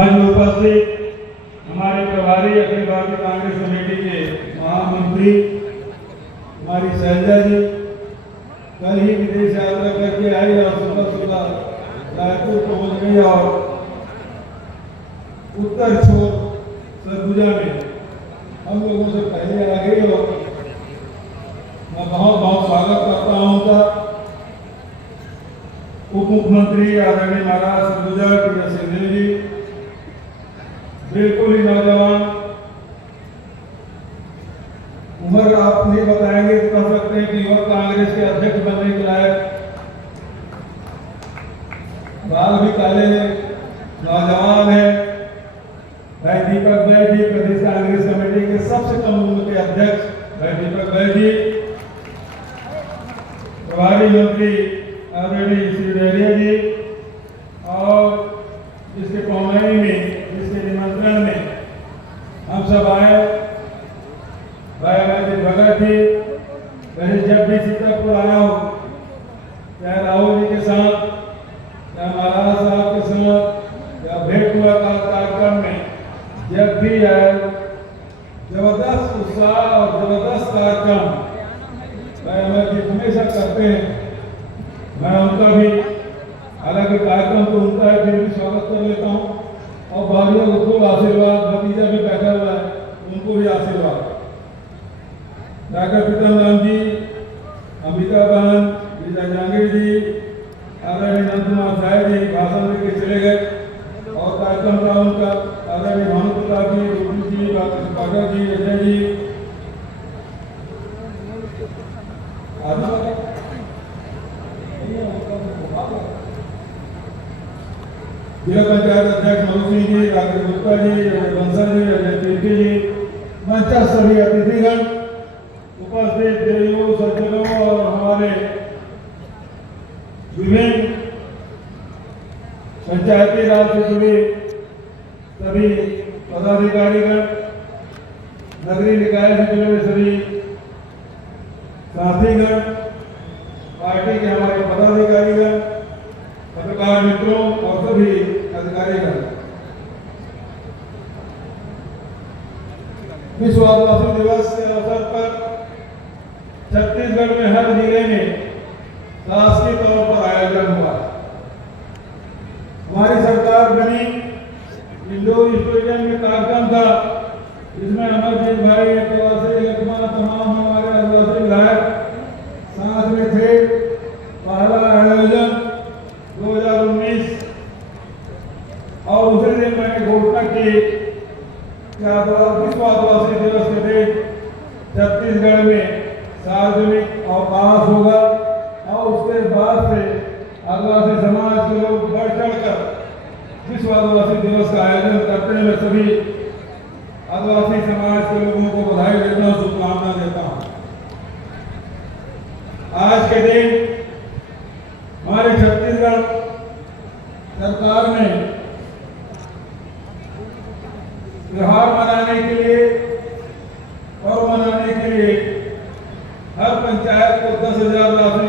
आज उपस्थित हमारे प्रभारी अखिल भारतीय कांग्रेस कमेटी के महामंत्री हमारी शैलजा जी कल ही विदेश यात्रा करके आई और सुबह सुबह रायपुर पहुंच गई और उत्तर छोर सरगुजा में हम लोगों से पहले आ गई और मैं बहुत बहुत स्वागत करता हूं उनका। उप मुख्यमंत्री आदरणीय महाराज सरगुजा के सिंह जी बिल्कुल ही नौजवान, उम्र आप नहीं बताएंगे तो कह सकते हैं कि युवक कांग्रेस के अध्यक्ष बनने के लायक, बाल भी काले नौजवान है। भाई दीपक भाई जी प्रदेश कांग्रेस कमेटी के सबसे कम उम्र के अध्यक्ष भाई दीपक भाई जी, प्रभारी मंत्री आदरणीय श्री डहरिया जी और इसके पौनाई में इसके निमंत्रण में हम सब आए। भाई अमित भगत जी, वैसे जब भी सीतापुर आया हो, चाहे राहुल जी के साथ या महाराज साहब के साथ या भेंट मुलाकात कार्यक्रम में जब भी आए, जबरदस्त उत्साह और जबरदस्त कार्यक्रम भाई अमित जी हमेशा करते हैं। मैं उनका भी, हालांकि कार्यक्रम तो उनका है, फिर भी स्वागत कर लेता हूँ और भाइयों को खूब आशीर्वाद। भतीजा भी बैठा हुआ है, उनको भी आशीर्वाद। डॉक्टर प्रीतम राम जी, अमिता बहन, विजय जहांगीर जी, आदरणीय नंद कुमार साहब जी भाषण देके चले गए और कार्यक्रम का उनका आदरणीय भानुपुरा जी, रोटी जी, राकेश पाठक जी, अजय जी, जिला पंचायत अध्यक्ष मधु सिंह जी, राकेश गुप्ता जी, बंसल जी, अजय तिर्की जी, मंचा सभी अतिथिगण, उपस्थित देवियों, सज्जनों और हमारे विभिन्न पंचायती राज से जुड़े सभी पदाधिकारीगण, नगरीय निकाय से जुड़े सभी साथीगण, पार्टी के हमारे पदाधिकारीगण, पत्रकार मित्रों और सभी अधिकारीगण, विश्व आदिवासी दिवस के अवसर पर छत्तीसगढ़ में हर जिले में शासकीय तौर पर आयोजन हुआ। हमारी सरकार बनी, इंडोर स्टेडियम में कार्यक्रम था जिसमें अमरजीत भाई, प्रवासी लक्ष्मा, तमाम हमारे आदिवासी विधायक साथ में थे। पहला आयोजन 2019 और उसी दिन मैंने घोषणा की कि विश्व आदिवासी दिवस के दिन छत्तीसगढ़ में सार्वजनिक अवकाश होगा और उसके बाद से आदिवासी समाज के लोग बढ़ चढ़कर विश्व आदिवासी दिवस का आयोजन करते हैं। मैं सभी आदिवासी समाज के लोगों को बधाई देता हूँ, शुभकामना देता हूँ। आज के दिन हमारे छत्तीसगढ़ सरकार ने त्योहार मनाने के लिए और मनाने के लिए हर पंचायत को 10,000 राशि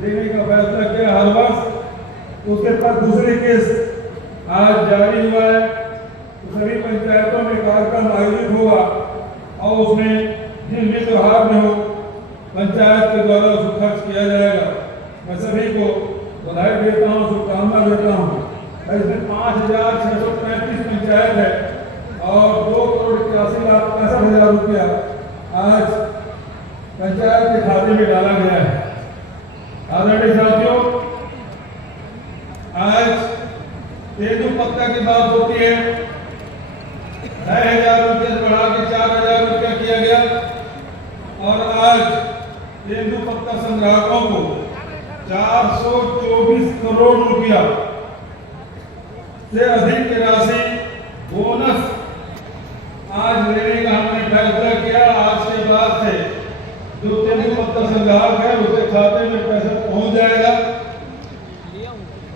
देने का फैसला किया हर वर्ष। उसके बाद दूसरी किस्त आज जारी हुआ है, तो सभी पंचायतों में कार्यक्रम आयोजित होगा और उसमें जिस भी त्योहार में हो पंचायत के द्वारा उसको खर्च किया जाएगा। मैं सभी को बधाई देता हूँ, शुभकामना देता हूँ। इसमें 5,635 पंचायत है और 2,81,65,000 रुपया आज पंचायत के खाते में डाला गया है। आदरणीय साथियों, आज तेंदुपत्ता की बात होती है, 6,000 रुपये से बढ़ा के 4,000 रुपया किया गया और आज तेंदुपत्ता संग्राहकों को 424 करोड़ रुपया से अधिक की राशि बोनस आज लेने का हमने फैसला किया। आज के बाद से जो तेंदुपत्ता संग्राहक है उसके खाते में पैसा पहुंच जाएगा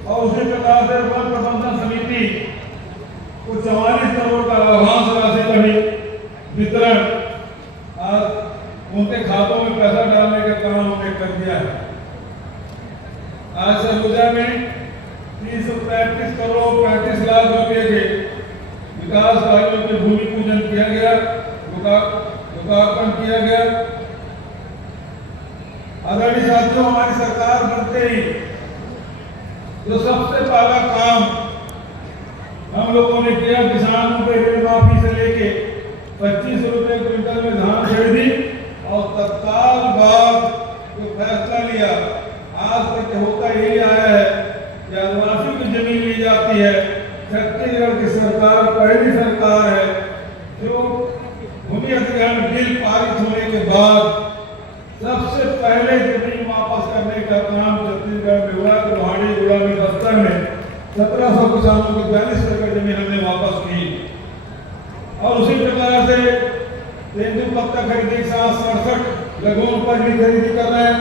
और उसी प्रकार से वन प्रबंधन समिति को 44 करोड़ का लाभांश राशि का भी वितरण आज उनके खातों में पैसा डालने का काम हमने कर दिया है। आज सरगुजा में 335 करोड़ 35 लाख रुपए के विकास कार्यों के भूमि पूजन किया गया, लोकार्पण किया गया। आदरणीय साथियों, हमारी सरकार बनते ही जो सबसे पहला काम हम लोगों ने किया, किसानों के ऋण माफी से लेके 25 रुपए क्विंटल में धान खरीदी और तत्काल बाद जो फैसला लिया, आज तक होता यही आया है कि आदिवासियों की जमीन ली जाती है। छत्तीसगढ़ की सरकार पहली सरकार है जो भूमि अधिग्रहण बिल पारित होने के बाद सबसे पहले जमीन वापस करने का काम छत्तीसगढ़ में हुआ। गुवाहाटी जिला में बस्तर में 1700 किसानों की 42 एकड़ जमीन हमने वापस की और उसी प्रकार से तेंदुपत्ता खरीदी 767 लगोन पर भी खरीदी कर रहे हैं।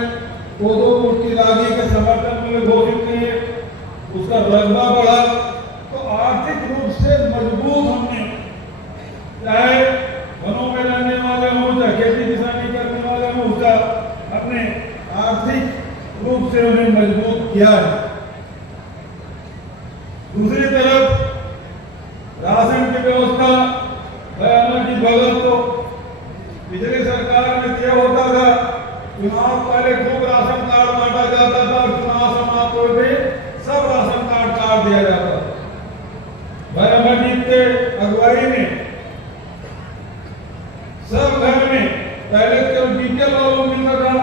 कोदो कुटकी रागी के समर्थन में घोषित किए, उसका रकबा बढ़ा। तो आर्थिक रूप से मजबूत हमने, चाहे वनों में रहने वाले हों, चाहे खेती किसानी करने वाले हों, उसका अपने आर्थिक रूप से उन्हें मजबूत किया है। दूसरी तरफ राशन की व्यवस्था दयानंद जी भगत तो पिछली सरकार में किया होता था। चुनाव पहले खूब राशन कार्ड बांटा जाता था और चुनाव समाप्त होते सब राशन कार्ड काट दिया जाता था। दयानंद जी के अगुवाई में सब घर में पहले तो बीपीएल वालों को मिलता था,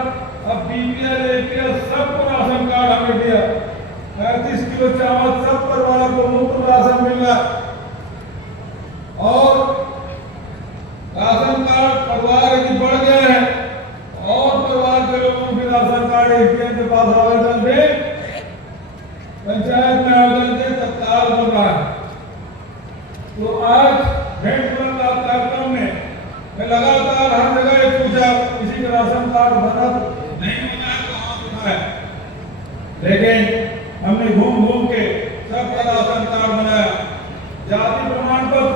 अब बीपीएल एपीएल सबको राशन कार्ड हमें दिया। 35 किलो चावल सब परिवार को मुफ्त राशन मिल रहा और राशन कार्ड परिवार की बढ़ गया है और परिवार के लोगों के राशन कार्ड एटीएम के पास आवेदन दे, पंचायत में आवेदन दे, तत्काल बन रहा है। तो आज भेंट मुलाकात कार्यक्रम में मैं लगातार हर जगह ये पूछा, किसी का राशन कार्ड बना नहीं बना है तो हाथ उठाए, लेकिन हमने घूम घूम के सबका राशन कार्ड बनाया। जाति प्रमाण पत्र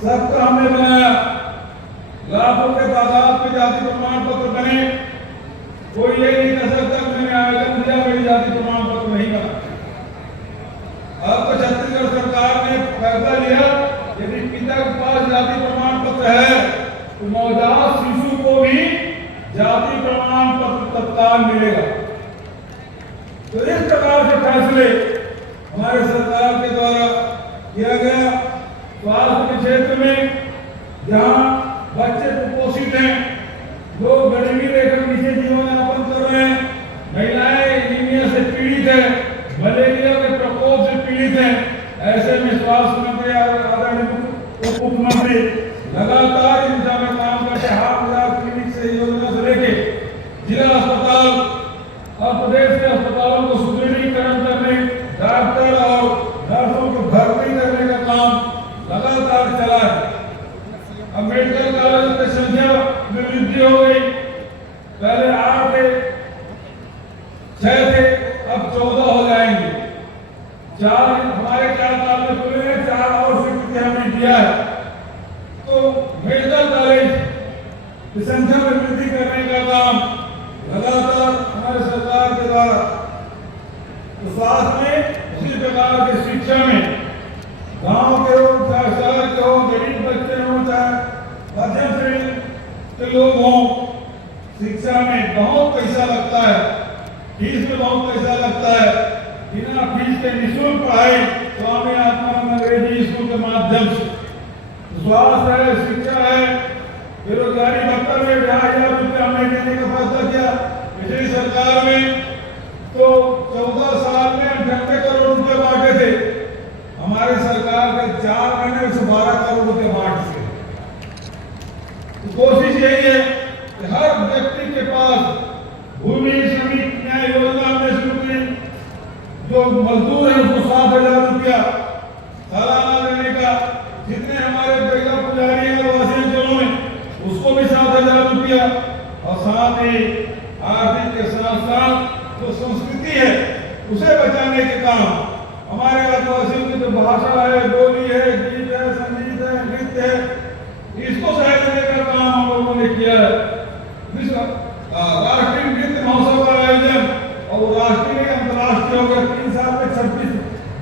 सबका हमने बनाया, लाखों के तादाद में जाति प्रमाण पत्र बने। कोई ये नहीं कह सकता मैंने आवेदन दिया मेरी जाति प्रमाण पत्र नहीं बना। अब तो छत्तीसगढ़ सरकार ने फैसला लिया, यदि पिता के पास जाति प्रमाण पत्र है तो नवजात शिशु को भी जाति प्रमाण पत्र तत्काल मिलेगा। तो इस प्रकार के फैसले हमारे सरकार के द्वारा किया गया। स्वास्थ्य के क्षेत्र में जहाँ बच्चे कुपोषित हैं, लोग गरीबी रेखा नीचे जीवन यापन कर रहे हैं, महिलाएं एनीमिया से पीड़ित है, मलेरिया के प्रकोप से पीड़ित है, ऐसे में स्वास्थ्य मंत्री आदरणीय उप मुख्यमंत्री लगातार इन दिशा में काम करते हैं। 8,000 क्लिनिक से योजना से लेके जिला अस्पताल और प्रदेश के अस्पतालों को सुदृढ़ीकरण करने, डॉक्टर और नर्सों को भर्ती करने का काम लगातार चला है। अब मेडिकल कॉलेज की संख्या में वृद्धि हो गई, पहले 8 थे, 6 थे, अब 14 हो जाएंगे। 4 हमारे 4 साल में खुले हैं, 4 और स्वीकृति हमने दिया है। तो मेडिकल कॉलेज की संख्या में वृद्धि करने का काम लगातार हमारे सरकार के द्वारा। तो साथ में उसी प्रकार की शिक्षा में गांव के हो, चाहे शहर के हो, गरीब बच्चे हो, चाहे मध्यम श्रेणी के लोग हों, शिक्षा में बहुत पैसा लगता है, फीस में बहुत पैसा लगता है। बिना फीस के निःशुल्क पढ़ाई स्वामी आत्मानंद अंग्रेजी स्कूल के माध्यम से, स्वास्थ्य है, शिक्षा है, बेरोजगारी भत्ता में 2,000 रुपये हमने देने का फैसला किया पिछली सरकार में। तो 14 साल में 98 करोड़ रुपए बांटे थे, हमारी सरकार के 4 महीने में 12 करोड़ रुपए बांट से। तो कोशिश यही है कि हर व्यक्ति के पास भूमि श्रमिक न्याय योजना में शुरू की, जो मजदूर है उसको 7,000 रुपया सालाना देने का, जितने हमारे बेगा पुजारी हैं आदिवासी अंचलों में उसको भी 7,000 रुपया, और साथ ही आर्थिक के साथ साथ जो संस्कृति है उसे बचाने के काम, हमारे आदिवासियों की जो भाषा है, बोली है, गीत है, संगीत है, नृत्य है, इसको सहायता देने का काम हम लोगों ने किया है। राष्ट्रीय नृत्य महोत्सव का आयोजन, और राष्ट्रीय अंतर्राष्ट्रीय हो गया। 3 साल में 26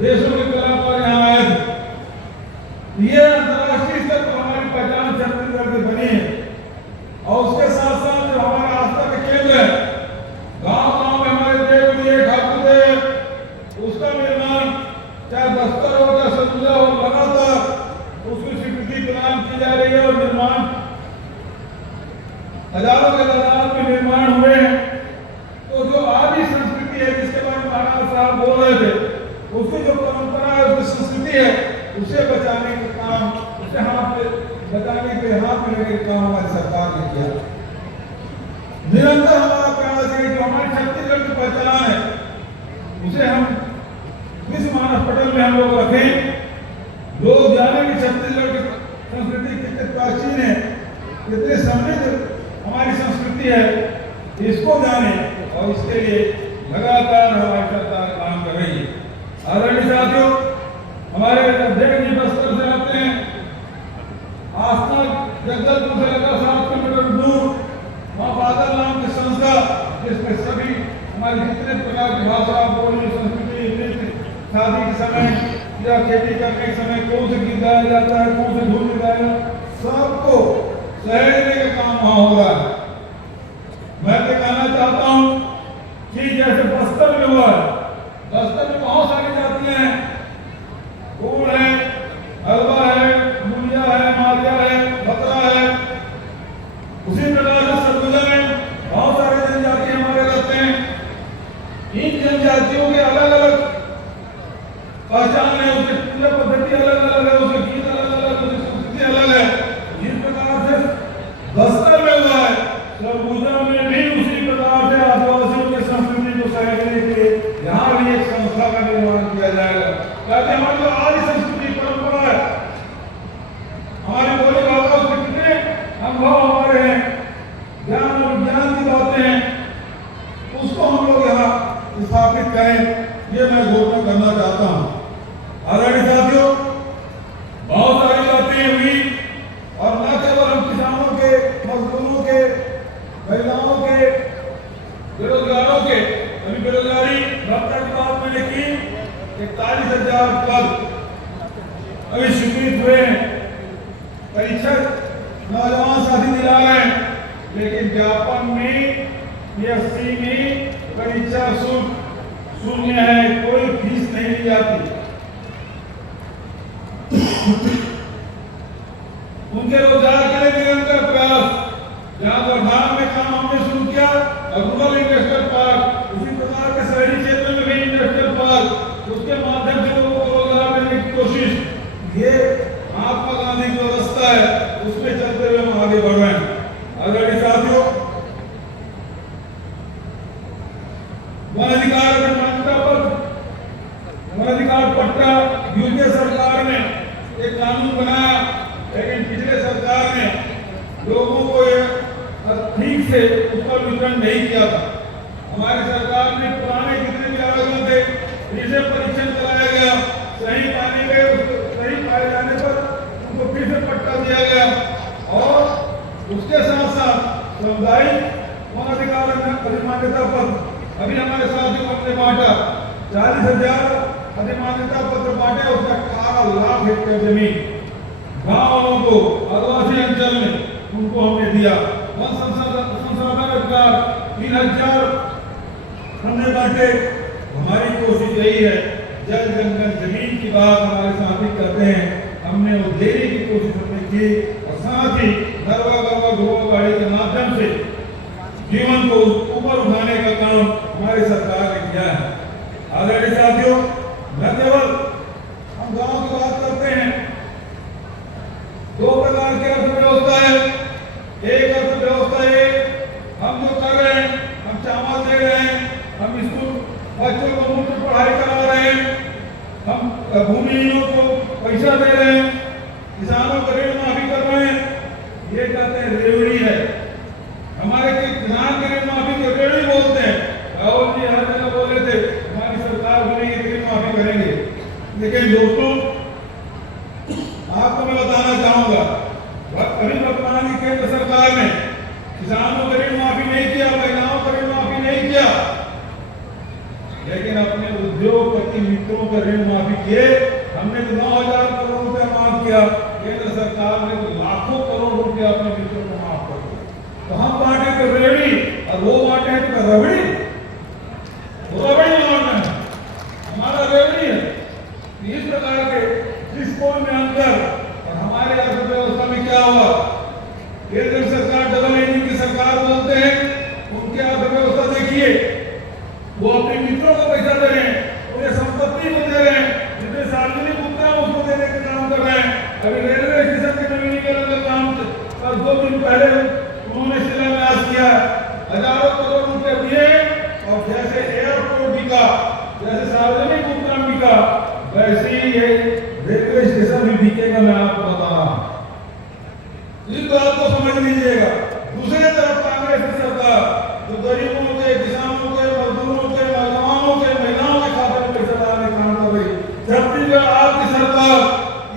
देशों के कलाकार यहाँ आए थे। ये अंतर्राष्ट्रीय स्तर पर हमारी पहचान छत्तीसगढ़ की बनी है। और उसके साथ साथ जो हमारे आस्था के केंद्र है, गांव-गांव में हमारे देव ठाकुर देव, उसका निर्माण चाहे बस्तर हो या सरगुजा हो, लगातार उसकी स्वीकृति प्रदान की जा रही है और निर्माण हजारों के तादाद में निर्माण हुए हैं। तो जो आदि संस्कृति है जिसके बारे में महाराज साहब बोल रहे थे, उसकी जो परंपरा है, उसकी संस्कृति है, उसे बचाने का काम, उसे बचाने के हाथ में लेने का काम हमारी सरकार ने किया। निरंतर हमारा प्रयास है कि हमारी छत्तीसगढ़ की पहचान है, उसे हम विश्व मानव पटल में हम लोग रखें। लोग जाने की छत्तीसगढ़ की संस्कृति कितनी प्राचीन है, कितनी समृद्ध हमारी संस्कृति है, इसको जाने और इसके लिए लगातार हमारी सरकार काम कर रही है। आदरणीय साथियों, हमारे अध्यक्ष जी बस्तर से आते हैं, आस्था जगदलपुर से लगभग 7 किलोमीटर दूर वहाँ बादल नाम की संस्था, जिसमें सभी हमारी जितने प्रकार की भाषा, बोली, संस्कृति, नृत्य, शादी के समय या खेती करने के समय कौन से गीत गाया जाता है, कौन से धुन गाया, सबको सहेजने का काम वहाँ हो रहा है। मैं तो कहना चाहता हूँ कि जैसे बस्तर में हुआ, बस्तर में बहुत सारी जातियां हैं, गोड़ है, हलवा है, मुलिया है, मारिया है, बकरा है। उसी प्रकार से सरगुजा में बहुत सारे जनजाति हमारे रहते हैं। इन जनजातियों के अलग अलग पहचान है, उसकी पूजा पद्धति अलग अलग है, उसके गीत अलग अलग, उसकी संस्कृति अलग है। जिस प्रकार से बस्तर में हुआ है, सरगुजा में भी उसी प्रकार से आदिवासियों की संस्कृति को सहेजने के लिए यहाँ भी एक संस्था का निर्माण किया जाएगा। ताकि हमारी जो आदि संस्कृति परंपरा है, हमारी बोली भाषा, उसके कितने अनुभव हमारे हैं, ज्ञान और विज्ञान की बातें हैं, उसको हम लोग यहाँ स्थापित करें, ये मैं घोषणा करना चाहता हूँ। आदरणीय साथियों, बहुत सारी बातें हुई और न केवल हम किसानों के, मजदूरों के, महिलाओं के, बेरोजगारों के, अभी बेरोजगारी भत्ता की बात मैंने की, 41,000 पद अभी स्वीकृत हुए हैं। परीक्षा नौजवान साथी दिला रहे हैं, लेकिन व्यापम में, PSC में परीक्षा शुल्क शून्य है, कोई फीस नहीं ली जाती। उनके रोजगार के लिए निरंतर प्रयास, जहाँ वर्धान में काम हमने शुरू किया, रूरल इंडस्ट्रियल पार्क, उसी प्रकार के शहरी क्षेत्र में भी इंडस्ट्रियल पार्क, उसके माध्यम से लोगों को रोजगार देने की कोशिश, ये महात्मा गांधी की व्यवस्था है, उसमें चलते हुए हम आगे बढ़ रहे हैं। आदरणीय साथियों, वन अधिकार पट्टा यूपीए सरकार ने एक कानून बनाया, लेकिन पिछले सरकार ने लोगों को ठीक से उसका वितरण नहीं किया था। हमारी सरकार ने पुराने जितने भी आवेदन थे, इसे परीक्षण कराया गया, सही पाने गए, सही पाए जाने पर उनको फिर से पट्टा दिया गया। और उसके साथ साथ सामुदायिक वन अधिकार अधिमान्यता पत्र अभी हमारे साथियों ने बांटा, 40,000 अधिमान्यता पत्र बांटे, उसका 18 लाख हेक्टेयर जमीन गाँवों को, आदिवासी अंचल में उनको हमने दिया। वन संसाधन अधिकार 3,000 हमने बांटे। हमारी कोशिश यही है, जल जंगल जमीन की बात हमारे साथी करते हैं, हमने वो देने की कोशिश हमने की, और साथ ही नरवा गरवा घोड़ा गाड़ी के माध्यम से जीवन को ऊपर उठाने का काम हमारी सरकार ने किया है। आदरणीय साथियों, न केवल हम गांव की बात करते हैं, 2 प्रकार की अर्थव्यवस्था है। एक अर्थव्यवस्था है, हम जो कर रहे हैं, हम चावल दे रहे हैं, हम स्कूल बच्चों को मुफ्त पढ़ाई करा रहे हैं, हम भूमिहीनों को पैसा दे रहे हैं, किसानों को ऋण माफी कर रहे हैं, ये कहते हैं रेवड़ी है। हमारे किसान के ऋण माफी को रेवड़ी बोलते हैं। राहुल जी हर जगह बोले थे हमारी सरकार बनेगी ऋण माफी करेंगे, लेकिन दोस्तों आपको मैं बताना चाहूंगा, अभी वर्तमान की केंद्र सरकार ने किसानों का ऋण माफी नहीं किया, महिलाओं का ऋण माफी नहीं किया, लेकिन अपने उद्योगपति मित्रों का ऋण माफी किए। हमने 9,000 करोड़ रुपए मांग किया केंद्र सरकार ने लाखों करोड़ रुपया अपने मित्रों को माफ कर दिया, तो हम बांटे तो रेवड़ी और वो बांटे तो रबड़ी, रबड़ी मांगना है हमारा रेवड़ी है। इस प्रकार के दृष्टिकोण में अंतर और हमारे अर्थव्यवस्था में क्या हुआ, केंद्र सरकार डबल इंजन की सरकार बोलते हैं, उनके अर्थव्यवस्था देखिए, वो अपने मित्रों को पैसा दे रहे हैं, उन्हें संपत्ति को दे रहे हैं, जितने सार्वजनिक उपक्रम उसको देने का काम कर रहे हैं। अभी रेलवे स्टेशन के नवीनीकरण का काम पर 2 दिन पहले उन्होंने शिलान्यास किया, हजारों करोड़ रुपए दिए और जैसे एयरपोर्ट बिका, जैसे सार्वजनिक उपक्रम बिका, वैसे ही ये रेलवे स्टेशन भी बिकेगा। मैं आपको बता रहा हूं, इस बात को समझ लीजिएगा। दूसरी तरफ कांग्रेस की सरकार जो गरीबों के, किसानों के, मजदूरों के, नौजवानों के, महिलाओं के खाते में पैसा डालने का काम कर रही। छत्तीसगढ़ आपकी सरकार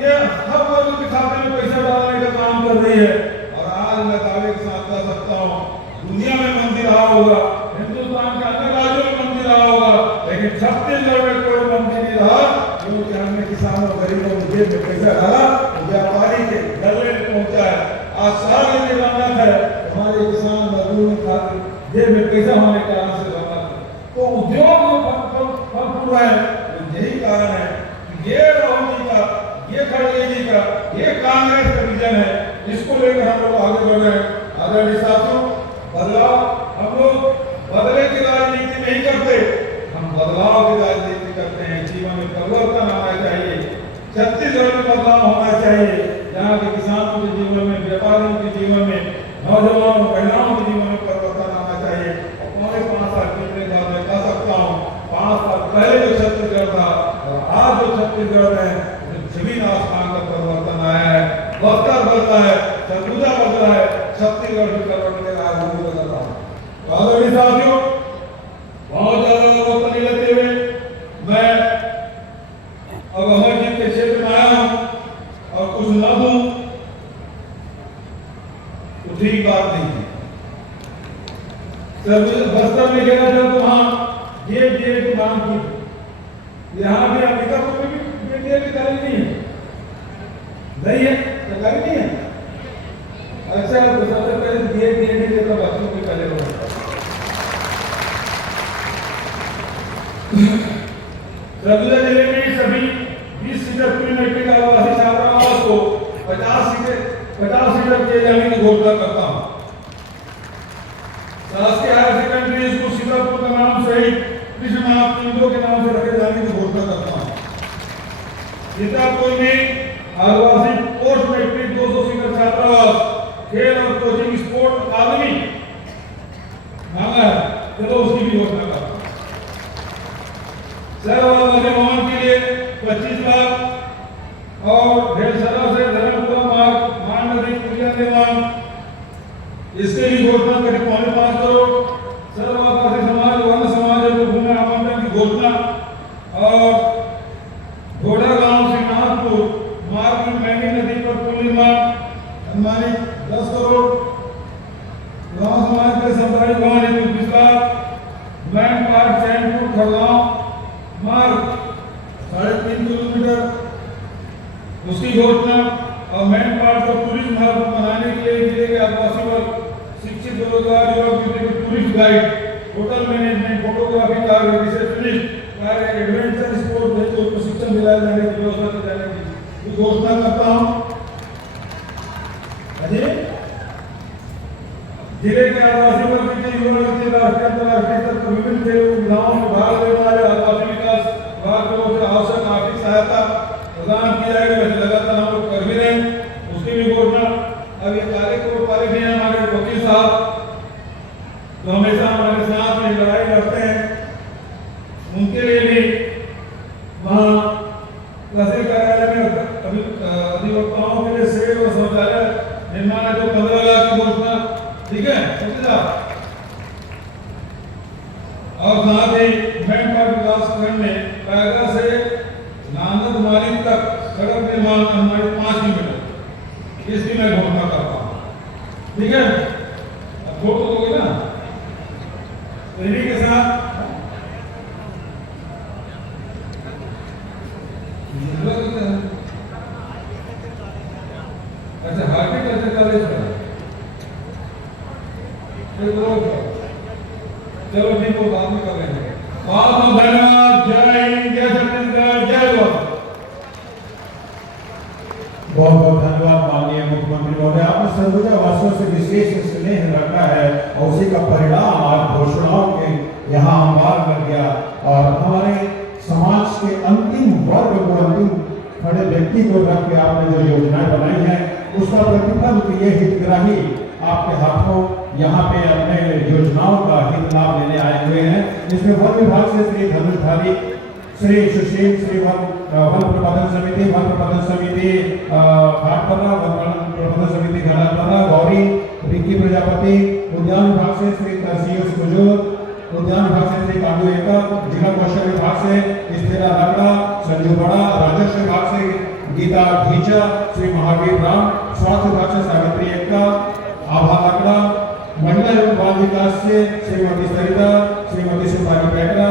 ये सब वर्ग के खाते में पैसा डालने का काम कर रही है। और आज मैं दावे के साथ कह सकता हूँ, दुनिया में मंदिर रहा होगा, हिंदुस्तान के अन्य राज्यों में मंदिर रहा होगा, लेकिन छत्तीसगढ़ में कोई मंदिर नहीं रहा, क्योंकि हमने किसानों गरीबों के जेब में पैसा डाला, व्यापारी के गले में पहुंचा है। आज सारे निरानंद है हमारे किसान मजदूर खाते जेब में पैसा होने के कारण से बना, तो उद्योग फल फूल रहा है। तो यही कारण है कि ये राहुल जी का, ये खड़गे जी का, ये कांग्रेस का विजन है, इसको लेकर हम लोग आगे बढ़ रहे हैं। आदरणीय साथियों, बदलाव हम लोग बदले की राजनीति नहीं करते, हम बदलाव की राजनीति करते हैं। जीवन में परिवर्तन आना चाहिए, छत्तीसगढ़ में बदलाव होना चाहिए, यहाँ के किसानों के जीवन में, व्यापारियों के जीवन में, नौजवानों महिलाओं के जीवन में परिवर्तन आना चाहिए। और पौने 5 साल पिछले बाद मैं कह सकता हूँ, 5 साल पहले जो छत्तीसगढ़ था और आज जो छत्तीसगढ़ है, जमीन आसमान का परिवर्तन आया है। बस्तर बदला है, सरगुजा बदला है, छत्तीसगढ़ भी परिवर्तन का आदमी बदल रहा है। आदरणीय साथियों, बहुत ज्यादा वक्त नहीं लेते हुए मैं अब अमरजीत के क्षेत्र में आया हूँ और कुछ न दूं तो ठीक बात नहीं है। बस्तर में गया था तो वहाँ जेब की मांग की, यहाँ भी अंबिकापुर में भी बेटियां की तारीफ नहीं है, नहीं है, सरकारी नहीं है। अच्छा, तो सबसे पहले जेब देता बच्चों के पहले होता सरगुजा जिले में सभी 20 सीटर प्री मैट्रिक आवासीय छात्रावास को 50 सीटर किए जाने की घोषणा करता हूँ। शासकीय हायर सेकेंडरी स्कूल सीतापुर का नाम शहीद कृष्णनाथ पिंटो के नाम से रखे जाने की घोषणा करता हूँ। सीतापुर में आवासीय पोस्ट मैट्रिक 200 सीटर छात्रावास, खेल और कोचिंग स्पोर्ट अकादमी मांगा है, चलो उसकी भी घोषणा करता हूँ। शहर और नौजवान के लिए 25 लाख और भेलसरा से धर्मपुरा मार्ग मान नदी पुलिया निर्माण, इसके लिए घोषणा करी 5.5 करोड़। सर्ववासी समाज वर्ण समाज को भूमि आवंटन की घोषणा और घोड़ा गांव से नाथपुर मार्ग में मैनी नदी पर पुल निर्माण अनुमानित 10 करोड़। गांव समाज के सामुदायिक भवन हेतु 20 लाख। मैन पार्क चैनपुर खड़गांव मार्ग 3.5 किलोमीटर, उसकी घोषणा और मैन पार्क को टूरिस्ट मार्ग बनाने के लिए जिले के आदिवासी वर्ग शिक्षित बेरोजगार युवक tourist guide, hotel management, photography कार्य, रिसेप्शनिस्ट कार्य, एडवेंचर स्पोर्ट हेतु प्रशिक्षण दिलाए जाने की व्यवस्था की जाने की घोषणा करता हूँ। जिले के आदिवासी वर्ग के युवा राष्ट्रीय अंतर्राष्ट्रीय स्तर पर विभिन्न खेल सुविधाओं में भाग लेने वाले आदिवासी विकास विभाग की ओर से आवश्यक आर्थिक सहायता प्रदान की जाएगी। वैसे लगातार हम लोग कर भी रहे हैं, उसकी भी घोषणा। अब ये काले कोट वाले भी हैं हमारे वकील साहब, जो हमेशा हमारे साथ में लड़ाई लड़ते हैं, उनके लिए भी वहाँ तहसील कार्यालय में अधिवक्ताओं के लिए शेड और शौचालय निर्माण है, जो 15 लाख की घोषणा, ठीक है। और साथ ही मैन पार्क विकास खंड में पैगरा से नांदद मालिक तक सड़क निर्माण अनुमानित 5 किलोमीटर, इसकी मैं घोषणा करता हूँ, ठीक है। अब वोट तो दोगे ना, तो इन्हीं के साथ अच्छा हार्टिकल्चर कॉलेज में चलो ठीक वो बाद में कर लेंगे। बहुत बहुत धन्यवाद। जय हिंद, जय छत्तीसगढ़, जय भारत। बहुत बहुत धन्यवाद माननीय मुख्यमंत्री महोदय, आपने सरगुजा वासियों से विशेष स्नेह रखा है और उसी का परिणाम आज घोषणाओं के यहाँ अंबार लग गया और हमारे समाज के अंतिम वर्ग को, अंतिम खड़े व्यक्ति को रख के आपने जो योजनाएं बनाई हैं उसका प्रतिफल तो ये हितग्राही आपके हाथों यहाँ पे अपने योजनाओं का हित लाभ लेने आए हुए हैं। इसमें वन विभाग से श्री धनुषधारी, श्री सुशील, श्री वन प्रबंधन समिति, वन प्रबंधन समिति घाटपरा, वन प्रबंधन समिति घाटपरा, गौरी, रिक्की प्रजापति, उद्यान विभाग से श्री तरसीस कुजूर, उद्यान विभाग से श्री कांडू एकम, जिला कौशल विभाग से स्थिरा लकड़ा, संजू बड़ा, राजस्व विभाग से गीता घीचा, श्री महावीर राम, स्वास्थ्य विभाग से सावित्री एक्का, आभा लकड़ा, महिला एवं बाल विकास से श्रीमती सरिता, श्रीमती सुपारी पैकरा,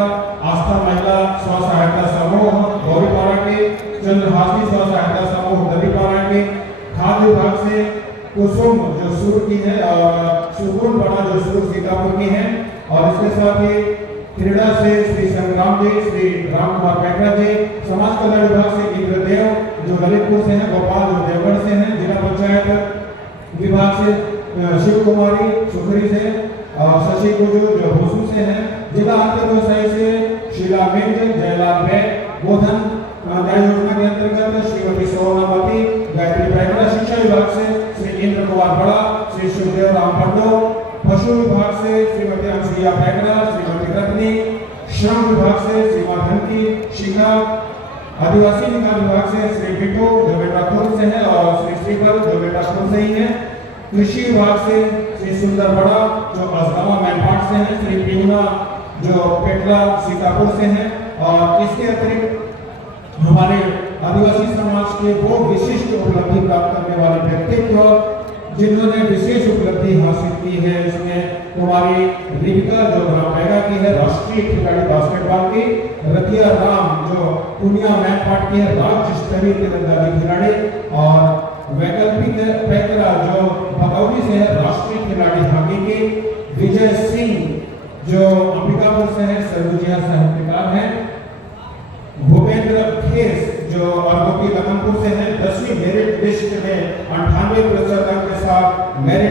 आस्था महिला स्व सहायता समूह गौरीपारा के, चंद्रहासी स्व सहायता समूह दलीपारा के, खाद्य विभाग से कुसुम जो सूर की है और सुगुन बड़ा जो सूर सीतापुर की है, और इसके साथ ही क्रीड़ा से श्री संग्राम जी, श्री राम कुमार पैकरा जी, समाज कल्याण विभाग से इंद्रदेव जो ललितपुर से हैं, गोपाल जो देवगढ़ से हैं, जिला पंचायत विभाग से शिव कुमारी सुखरी से, शशि कुजूर जो भूसू से हैं, जिला आर्थिक व्यवसाय से शीला मिंज, जयलाल बैग, गोधन योजना के अंतर्गत श्रीमती सोनावती, गायत्री पैकरा, शिक्षा विभाग से श्री इंद्र कुमार बड़ा, श्री शिवदेव राम भट्टो, पशु विभाग से श्रीमती अंशुया पैकरा, श्रीमती रत्नी, श्रम विभाग से श्रीमान धनकी शिखा, आदिवासी विकास विभाग से श्री बिट्टू जो बेटा खुर्द से है और श्री श्रीफल जो बेटा खुर्द से ही है, कृषि विभाग से श्री सुंदर बड़ा जो असगामा मैनपाट से हैं, श्री प्रियना जो पेटला सीतापुर से हैं, और इसके अतिरिक्त हमारे आदिवासी समाज के वो विशिष्ट उपलब्धि प्राप्त करने वाले व्यक्तित्व जिन्होंने विशेष उपलब्धि हासिल की है, इसमें कुमारी रिविका जो रामपेगा की है, राष्ट्रीय खिलाड़ी बास्केटबॉल की, रतिया राम जो पुनिया मैनपाट की है, राज्य स्तरीय तीरंदाजी खिलाड़ी, और वैकल्पिक पैकरा जो भगौली से है, राष्ट्रीय खिलाड़ी हॉकी की, विजय सिंह जो अंबिकापुर से है, सरगुजिया साहित्यकार हैं, भूपेंद्र खेस जो अरबोकी लखनपुर से है, 10वीं मेरिट लिस्ट में 98% अंक के साथ मेरिट